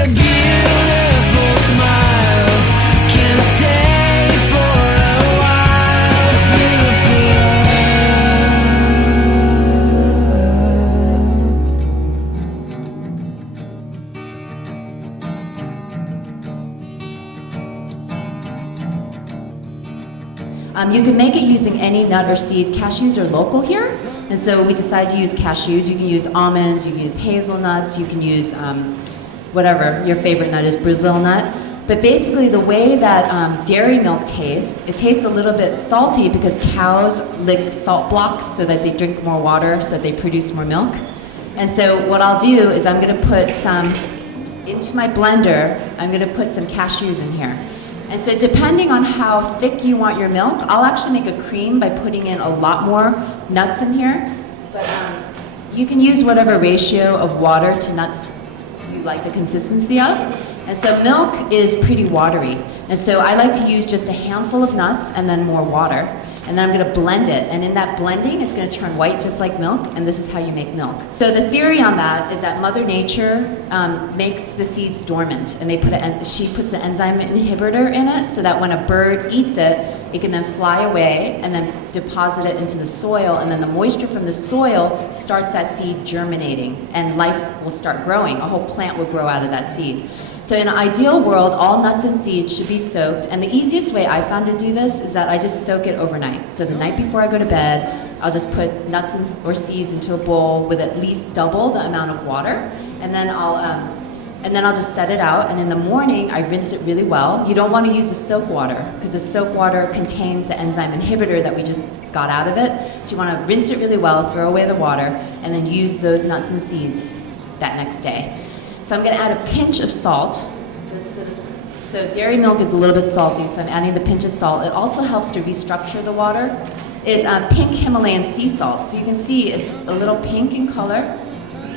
a beautiful smile can stay for a while. Beautiful You can make it using any nut or seed. Cashews are local here, and so we decided to use cashews. You can use almonds, you can use hazelnuts, you can use whatever your favorite nut is, Brazil nut. But basically the way that dairy milk tastes, it tastes a little bit salty because cows lick salt blocks so that they drink more water, so that they produce more milk. And so what I'll do is I'm gonna put some, into my blender, I'm gonna put some cashews in here. And so depending on how thick you want your milk, I'll actually make a cream by putting in a lot more nuts in here. But you can use whatever ratio of water to nuts you like the consistency of. And so milk is pretty watery. And so I like to use just a handful of nuts and then more water. And then I'm gonna blend it. And in that blending, it's gonna turn white just like milk, and this is how you make milk. So the theory on that is that Mother Nature makes the seeds dormant, and she puts an enzyme inhibitor in it so that when a bird eats it, it can then fly away and then deposit it into the soil, and then the moisture from the soil starts that seed germinating, and life will start growing. A whole plant will grow out of that seed. So in an ideal world, all nuts and seeds should be soaked, and the easiest way I found to do this is that I just soak it overnight. So the night before I go to bed, I'll just put nuts or seeds into a bowl with at least double the amount of water, and then I'll just set it out, and in the morning I rinse it really well. You don't want to use the soak water because the soak water contains the enzyme inhibitor that we just got out of it. So you want to rinse it really well, throw away the water, and then use those nuts and seeds that next day. So I'm going to add a pinch of salt. So dairy milk is a little bit salty, so I'm adding the pinch of salt. It also helps to restructure the water. Is pink Himalayan sea salt. So you can see it's a little pink in color,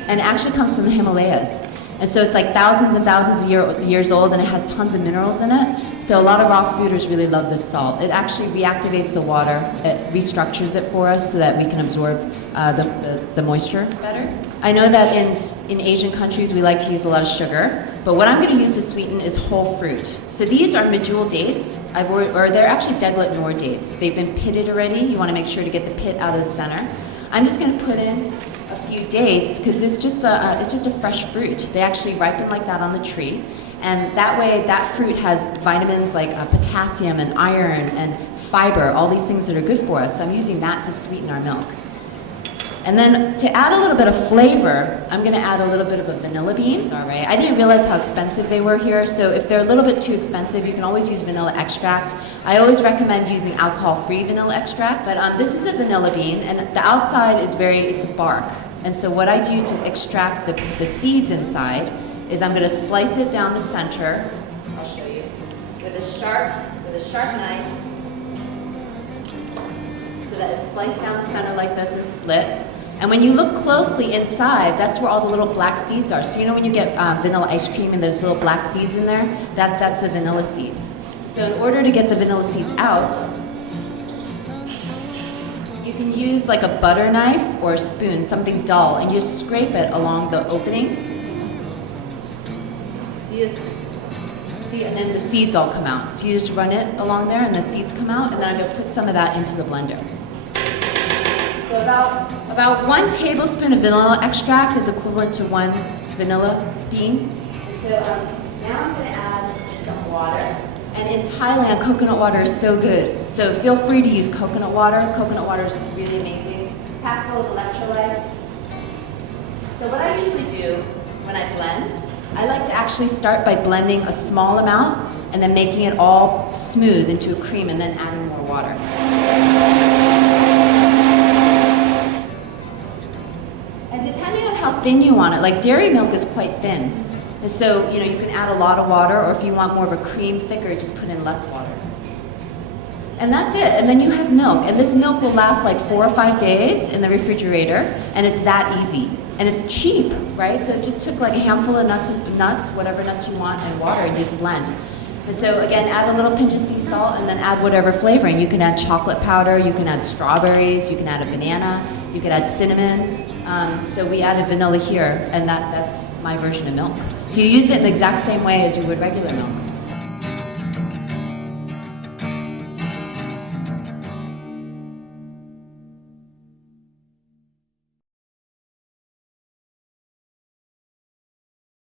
and it actually comes from the Himalayas. And so it's like thousands and thousands of years old, and it has tons of minerals in it. So a lot of raw fooders really love this salt. It actually reactivates the water. It restructures it for us so that we can absorb the moisture better. I know that in Asian countries we like to use a lot of sugar, but what I'm going to use to sweeten is whole fruit. So these are medjool dates, or they're actually deglet nor dates. They've been pitted already. You want to make sure to get the pit out of the center. I'm just going to put in a few dates because it's just a fresh fruit. They actually ripen like that on the tree, and that way that fruit has vitamins like potassium and iron and fiber, all these things that are good for us. So I'm using that to sweeten our milk. And then to add a little bit of flavor, I'm going to add a little bit of a vanilla bean. All right. I didn't realize how expensive they were here, so if they're a little bit too expensive, you can always use vanilla extract. I always recommend using alcohol-free vanilla extract, but this is a vanilla bean, and the outside is it's a bark. And so what I do to extract the seeds inside is I'm going to slice it down the center. I'll show you with a sharp knife, so that it's sliced down the center like this and split. And when you look closely inside, that's where all the little black seeds are. So you know when you get vanilla ice cream and there's little black seeds in there? That's the vanilla seeds. So in order to get the vanilla seeds out, you can use like a butter knife or a spoon, something dull, and you just scrape it along the opening. You just see, and then the seeds all come out. So you just run it along there and the seeds come out, and then I'm going to put some of that into the blender. So about 1 tablespoon of vanilla extract is equivalent to 1 vanilla bean. And so now I'm going to add some water. And in Thailand, coconut water is so good. So feel free to use coconut water. Coconut water is really amazing. Packed full of electrolytes. So what I usually do when I blend, I like to actually start by blending a small amount and then making it all smooth into a cream and then adding more water. And depending on how thin you want it, like dairy milk is quite thin. And so, you can add a lot of water, or if you want more of a cream thicker, just put in less water. And that's it, and then you have milk. And this milk will last like 4 or 5 days in the refrigerator, and it's that easy. And it's cheap, right? So it just took like a handful of nuts, whatever nuts you want, and water, and just blend. And so again, add a little pinch of sea salt, and then add whatever flavoring. You can add chocolate powder, you can add strawberries, you can add a banana, you can add cinnamon. So we added vanilla here, and that's my version of milk. So you use it the exact same way as you would regular milk.